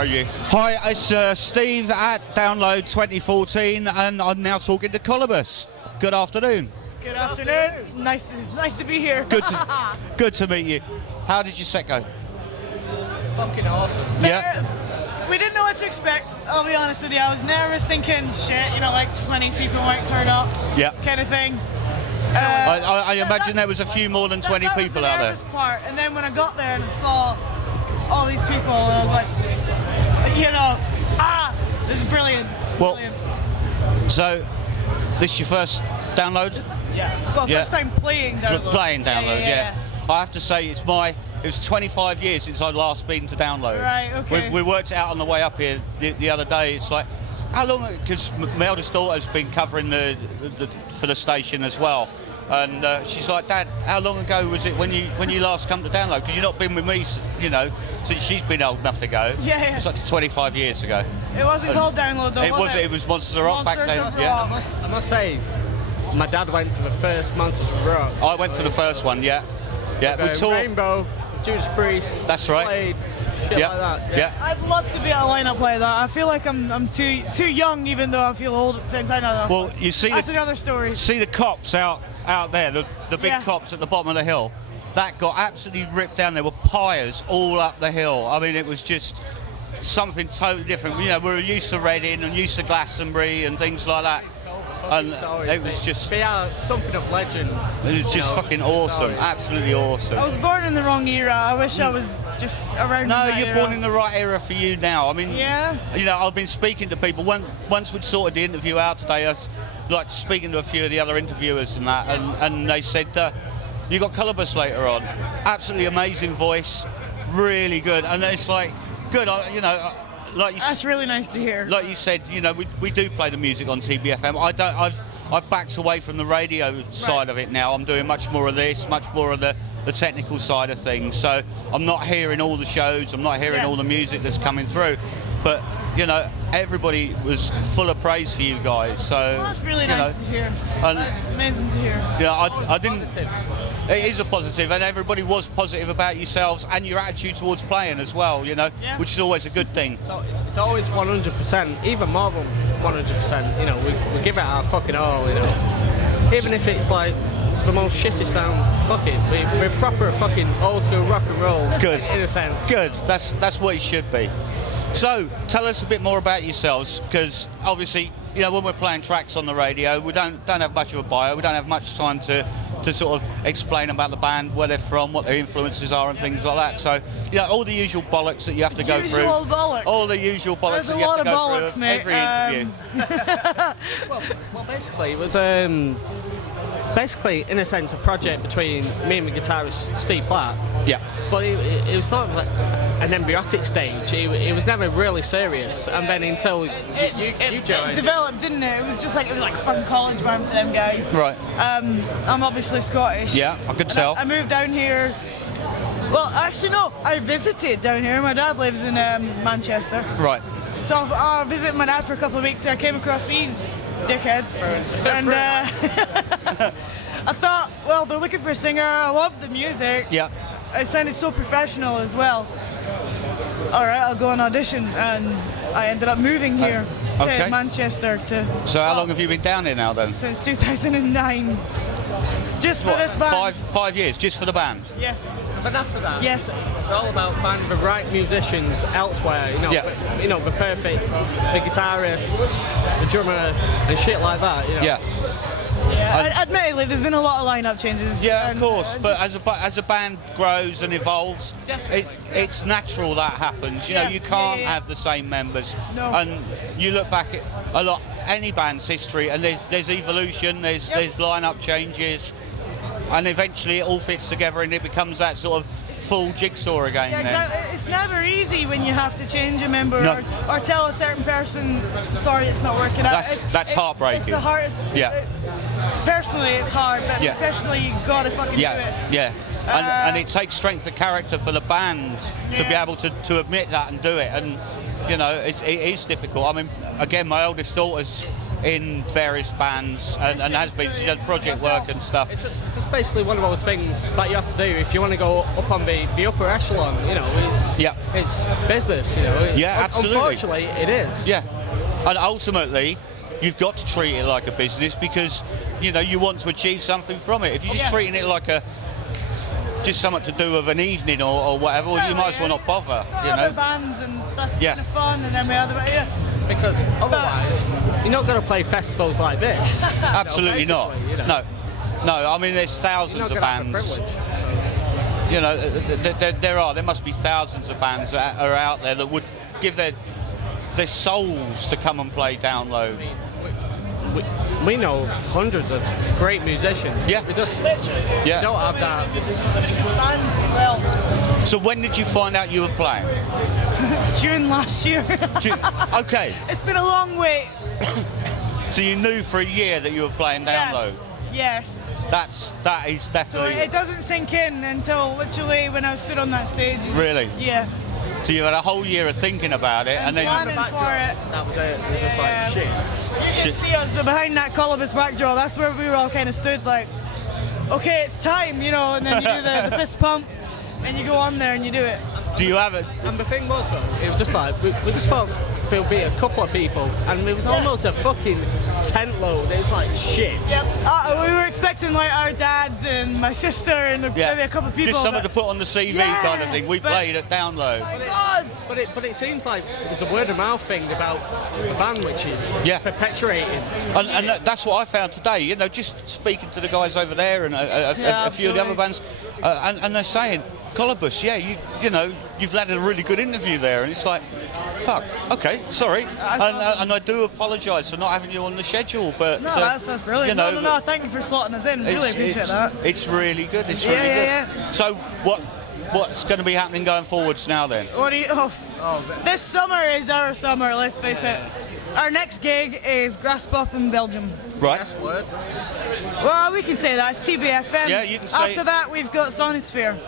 are you? Hi, it's Steve at Download 2014, and I'm now talking to Collibus. Good afternoon. Good afternoon. Nice to be here. Good to meet you. How did your set go? Fucking awesome. Yeah. We didn't know what to expect, I'll be honest with you. I was nervous thinking, shit, you know, like 20 people might turn up, Yeah. kind of thing. I imagine there was a few more than 20 people out there. That was the nervous part, and then when I got there and saw all these people, I was like, you know, this is brilliant. Well, Brilliant. So, this your first download? Yes. Well, first time playing Download. Playing Download, yeah. I have to say, it was 25 years since I'd last been to Download. Right, okay. We worked it out on the way up here the other day. It's like, how long, because my eldest daughter's been covering for the station as well. And she's like, Dad, how long ago was it when you last come to Download? Because you've not been with me, you know, since she's been old enough to go. Yeah. It's like 25 years ago. It wasn't called Download though, was it? It was Monsters of Rock back then. Monsters of Yeah. Rock. I must say, my dad went to the first Monsters of Rock. I went to the first one, yeah. Yeah, we saw Rainbow, Judas Priest, That's right. Slade, shit Yeah. like that. Yeah. I'd love to be at a lineup like that. I feel like I'm too young, even though I feel old at the same time. Well, you see, that's another story. See the cops out there, the big Yeah. cops at the bottom of the hill. That got absolutely ripped down. There were pyres all up the hill. I mean, it was just something totally different. You know, we were used to Reading and used to Glastonbury and things like that. And it was just, They are something of legends. it was just fucking awesome, absolutely awesome. I was born in the wrong era. I wish I was just around. No, in that you're era. born in the right era for you now. I mean, Yeah. you know, I've been speaking to people. Once we'd sorted the interview out today, I was like speaking to a few of the other interviewers and that, and they said, you got Collibus later on. Absolutely amazing voice, really good. And it's like, good, you know, like you That's really nice to hear. Like you said, you know, we do play the music on TBFM. I've backed away from the radio side of it now. I'm doing much more of this, much more of the technical side of things. So I'm not hearing all the shows, I'm not hearing all the music that's coming through. But, you know, everybody was full of praise for you guys. So Well, that's really nice to hear. And, That's amazing to hear. yeah, I didn't. Positive. It is a positive, and everybody was positive about yourselves and your attitude towards playing as well. You know, which is always a good thing. So it's always 100%, even more than 100%. You know, we give it our fucking all. You know, even if it's like the most shitty sound, fuck it. We're proper fucking old school rock and roll. Good. In a sense. Good. That's what it should be. So, tell us a bit more about yourselves, because obviously, you know, when we're playing tracks on the radio, we don't have much of a bio. We don't have much time to sort of explain about the band, where they're from, what their influences are, and things like that. So, you know, all the usual bollocks that you have to go through. Usual bollocks. All the usual bollocks There's that a you have lot to of go bollocks, through mate. every interview. Well, basically, it was basically, in a sense, a project between me and the guitarist Steve Platt. Yeah. But it was sort of like an embryotic stage. It was never really serious, and then until you joined. It developed, didn't it? It was like a fun college band for them guys. Right. I'm obviously Scottish. Yeah, I could tell. I moved down here. Well, actually, no. I visited down here. My dad lives in Manchester. Right. So I visited my dad for a couple of weeks. I came across these dickheads, and I thought, well, they're looking for a singer. I love the music. Yeah. It sounded so professional as well. All right, I'll go and audition, and I ended up moving here okay. to Manchester. So how long have you been down here now then? Since 2009. Just for this band. 5 years, just for the band? Yes. But after that, Yes. it's all about finding the right musicians elsewhere. You know, Yeah. you know, the perfect, the guitarist, the drummer, and shit like that. You know. Yeah. Yeah. Admittedly, there's been a lot of lineup changes. Yeah, of and, course. But just- as a band grows and evolves, it's natural that happens. You know, Yeah, you can't yeah. have the same members. No. And you look back at any band's history, and there's evolution, there's lineup changes, and eventually it all fits together, and it becomes that sort of full jigsaw again. Yeah, then. exactly. It's never easy when you have to change a member No. or tell a certain person, sorry, it's not working out. That's heartbreaking. It's the hardest. Yeah. Personally, it's hard, but Yeah. professionally, you gotta fucking do it. Yeah. And it takes strength of character for the band to be able to admit that and do it. And you know, it is difficult. I mean, again, my eldest daughter's in various bands and has been. She does project work and stuff. It's just basically one of those things that you have to do if you want to go up on the upper echelon. You know, it's business. You know. Yeah, absolutely. Unfortunately, it is. Yeah, and ultimately, you've got to treat it like a business because you know you want to achieve something from it. If you're just treating it like just something to do with an evening or whatever, well, you might as well not bother. You know, bands and that's kind of fun, and then we other because otherwise you're not going to play festivals like this. Absolutely not. You know. No. I mean, there's thousands of bands. You know, there must be thousands of bands that are out there that would give their souls to come and play Download. We know hundreds of great musicians. Yeah. We just don't have that. Bands as well. So when did you find out you were playing? June last year. Okay. It's been a long wait. So you knew for a year that you were playing Download? Yes. That is So definitely... it doesn't sink in until literally when I stood on that stage. Really? Yeah. So you had a whole year of thinking about it and then... planning for it. That was it. It was just like, shit. You can see us, but behind that Collibus backdrop, that's where we were all kind of stood like, okay, it's time, you know, and then you do the fist pump and you go on there and you do it. Do you have it? And the thing was, though, it was just like, we just thought there'll be a couple of people, and it was almost a fucking tent load. It was like shit. Yep. We were expecting like our dads and my sister and maybe a couple of people. Just something to put on the CV kind of thing. We played at Download. My God. But it seems like there's a word of mouth thing about the band which is perpetuating. And that's what I found today. You know, just speaking to the guys over there and a few of the other bands, and they're saying, Collibus, you know, you've had a really good interview there, and it's like, fuck, okay, sorry, and I do apologise for not having you on the schedule, but no, that's brilliant. You know, no, thank you for slotting us in. Really appreciate that. It's really good. It's really good. Yeah. So what's going to be happening going forwards now then? What do you? This summer is our summer. Let's face it. Our next gig is Graspop in Belgium. Right. That's word. Well, we can say that. It's TBFM. Yeah, you can say. After that, we've got Sonisphere.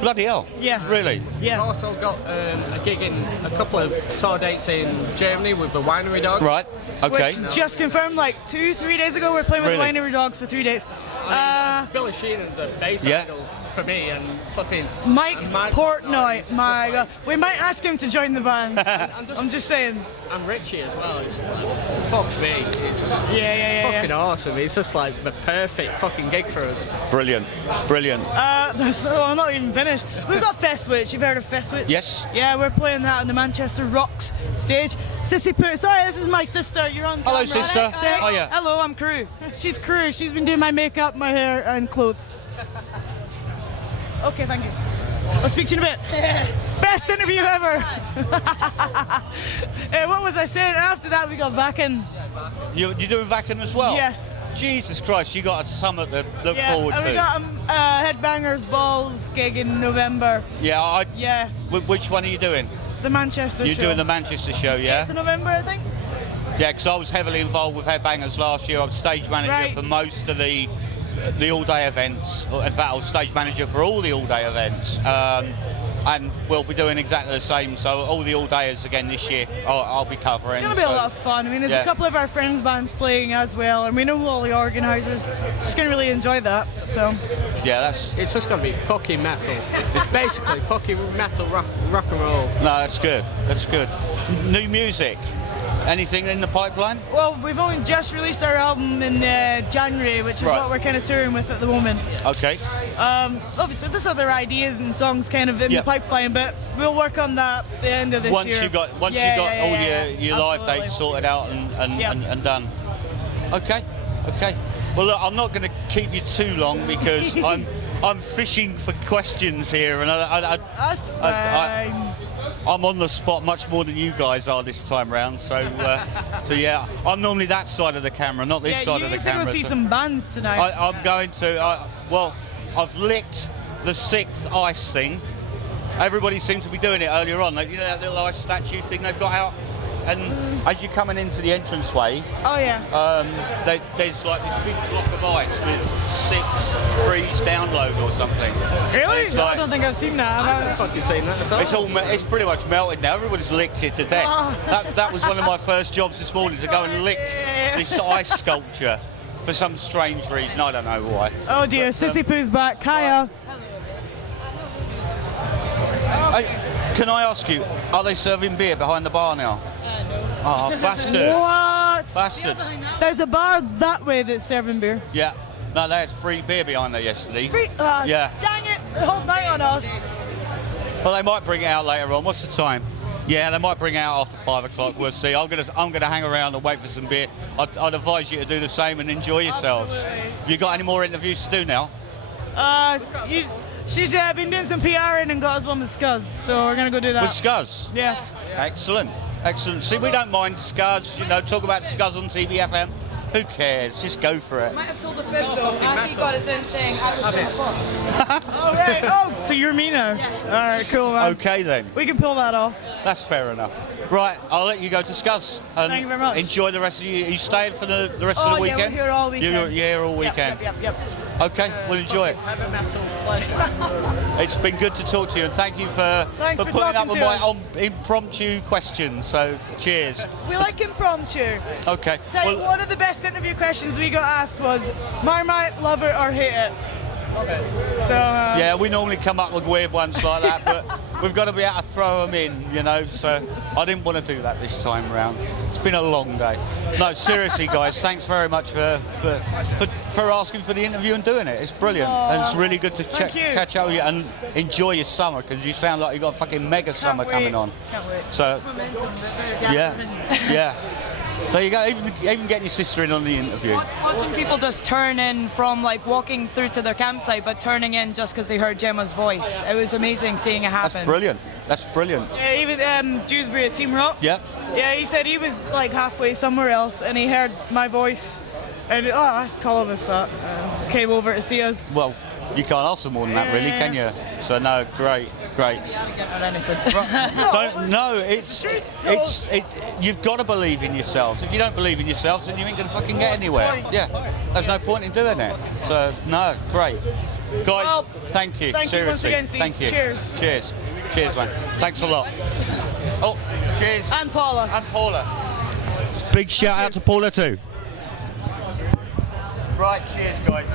Bloody hell. Yeah. Really? Yeah. We've also got a gig in a couple of tour dates in Germany with the Winery Dogs. Right. Okay. Which just confirmed like 2-3 days ago. We're playing with the Winery Dogs for 3 days. Billy Sheenan's a bass idol for me, and fucking Mike Portnoy, my God. We might ask him to join the band. I'm just saying. And Richie as well. It's just like, fuck me. It's just fucking awesome. It's just like the perfect fucking gig for us. Brilliant. I'm not even finished. We've got Festwitch. You've heard of Festwitch? Yes. Yeah, we're playing that on the Manchester Rocks stage. Sissy Poo. Sorry, this is my sister. You're on camera. Hello, sister. Say, oh, yeah. Hello, I'm Crew. She's Crew. She's been doing my makeup, my hair, and clothes. Okay, thank you. I'll speak to you in a bit. Best interview ever. What was I saying? After that, we got Vakken. You're doing Vakken as well? Yes. Jesus Christ, you got a summer to look forward and to. we got Headbangers Balls gig in November. Yeah. Which one are you doing? The Manchester show. You're doing the Manchester show, yeah? 8th of November, I think. Yeah, because I was heavily involved with Headbangers last year. I was stage manager for most of the all-day events. In fact, I was stage manager for all the all-day events. And we'll be doing exactly the same. So all the all-dayers again this year, I'll be covering. It's going to be a lot of fun. I mean, there's a couple of our friends' bands playing as well, and we know all the organisers. Just going to really enjoy that. So. Yeah, it's just going to be fucking metal. It's basically fucking metal rock and roll. No, that's good. That's good. New music. Anything in the pipeline? Well, we've only just released our album in January, which is what we're kind of touring with at the moment. Okay. Obviously, there's other ideas and songs kind of in the pipeline, but we'll work on that at the end of this year. Once you got all your live dates sorted out and done. Okay. Well, look, I'm not going to keep you too long because I'm fishing for questions here, and that's fine. I'm on the spot much more than you guys are this time round, so yeah, I'm normally that side of the camera, not this side of the camera. You need to go see some bands tonight. I'm going to. I've licked the 6th ice thing. Everybody seemed to be doing it earlier on. Like, you know that little ice statue thing they've got out. And as you're coming into the entranceway, Oh yeah. there's like this big block of ice with 6 freeze download or something. Really? It's No, I like- don't think I've seen that. I haven't fucking seen that at all. It's pretty much melted now. Everybody's licked it to death. Oh. That was one of my first jobs this morning, to go and lick Yeah. this ice sculpture for some strange reason. I don't know why. Oh dear, Sissy Poo's back. Hiya. Can I ask you, are they serving beer behind the bar now? Oh, bastards. What? Bastards. There's a bar that way that's serving beer. Yeah. No, they had free beer behind there yesterday. Free? Yeah. Dang it! Hold down on us. Well, they might bring it out later on. What's the time? Yeah, they might bring it out after 5 o'clock. We'll see. I'm gonna hang around and wait for some beer. I'd advise you to do the same and enjoy yourselves. Absolutely. Have you got any more interviews to do now? She's been doing some PRing and got us one with Scuzz, so we're gonna go do that. With Scuzz? Yeah. Excellent. Excellent. See, we don't mind Scuzz. You know, talk about Scuzz on TBFM. Who cares? Just go for it. Might have told the fib though. Andy got us in saying I was from the Fox. Oh right. Oh, so you're me now. Yeah. All right, cool. Man. Okay then. We can pull that off. That's fair enough. Right, I'll let you go to Scuzz. And Thank you very much. Enjoy the rest of you. Are you staying for the rest of Oh the yeah, weekend? we're here all weekend. You're here all weekend. Yep. Okay, we'll enjoy it. Heavy metal pleasure. It's been good to talk to you, and thank you for Thanks for putting up talking with to my us. impromptu questions. So, cheers. We like impromptu. Okay. Tell you, Well, one of the best interview questions we got asked was Marmite, love it or hate it. So yeah, we normally come up with weird ones like that, but we've got to be able to throw them in, you know. So I didn't want to do that this time round. It's been a long day. No, seriously, guys, thanks very much for asking for the interview and doing it. It's brilliant, and it's really good to Thank you. catch up with you and enjoy your summer, because you sound like you've got a fucking mega summer coming on. Can't wait. So Momentum, yeah. There you go. Even getting your sister in on the interview. Watching people just turn in from like walking through to their campsite, but turning in just because they heard Gemma's voice. It was amazing seeing it happen. That's brilliant. That's brilliant. Yeah, even Dewsbury at Team Rock. Yeah. Yeah, he said he was like halfway somewhere else and he heard my voice and that's Collibus that came over to see us. Well, you can't ask for more than that, really, can you? So no, great. I haven't given her anything. You've got to believe in yourselves. If you don't believe in yourselves, then you ain't gonna fucking get anywhere. Yeah, there's no point in doing it. So no, great, guys. Well, thank you. thank you Seriously, once again, Steve. thank you. Cheers. Cheers, man. Thanks a lot. Oh, cheers. And Paula. And Paula. Big shout out to Paula too. Right, cheers, guys.